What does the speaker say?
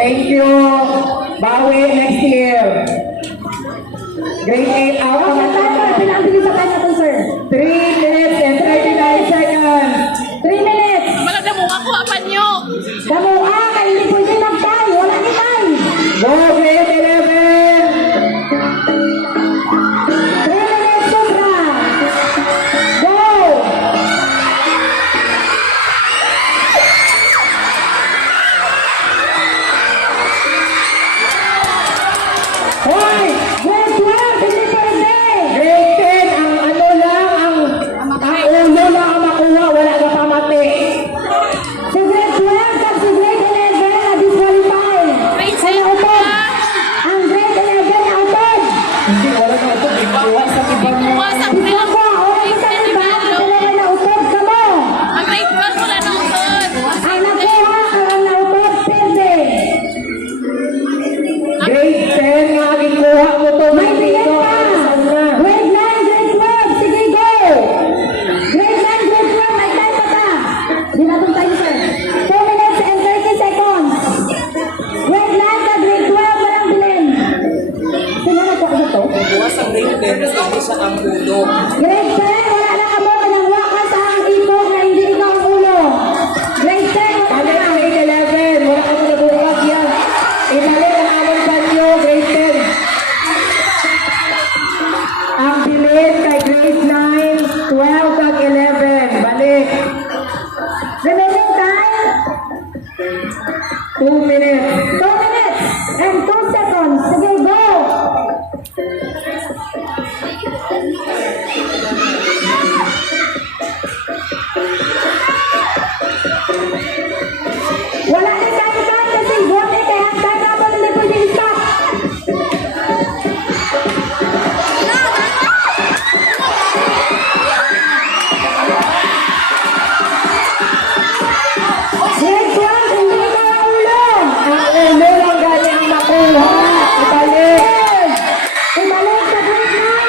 Thank you. Bawi next year. Grade 8 out. Pinambili sa kanya to, sir. 3 minutes and 39 seconds. 3 minutes. Wala na mo ako, apan nyo. Damuha, kaya hindi pwede magtay. Wala ni tay. Go, grade 11. 3 minutes sobra. Go. Hoy! Grade 12, hindi pwede. Grade 10, ang ano lang, ang ulo lang ang makuha, wala na pamati. Si grade 12 at si grade 11 na disqualify. Grade Kaya 7 utod. na. Ang grade 11 na utod. Hindi, wala na ito. Ibuwa sa tiban mo. Bukas ang Ikaw grade ko, oras sa iba, ang dalawa na utod ka mo. Ang grade 12 wala na utod. Ang nakuha, ang nautod, perde. Grade 10 nga, gikuha mo to. May bilet dito. pa. Saan na? Grade 9, grade 12, sige go. Grade 9, grade 12, may time pa ka. Di natin tayo, sir. 2 minutes and 30 seconds. Grade 9 ka, grade 12, walang bilin. Sino na po ako dito? Buwas ang grade 10, mas hindi siya ang ulo. Grade 10, wala na amo, manangwa ka sa ang ipog na hindi ikaw ang ulo. Grade 10, wala Ano na. ang grade 11? Wala ka na nabukas yan. Ibalik ang among panyo, grade 10. Ang bilis kay grade 9, 12 kag 11. Balik. Remaining time, 2 minutes. 2 minutes and 2 seconds. Sige,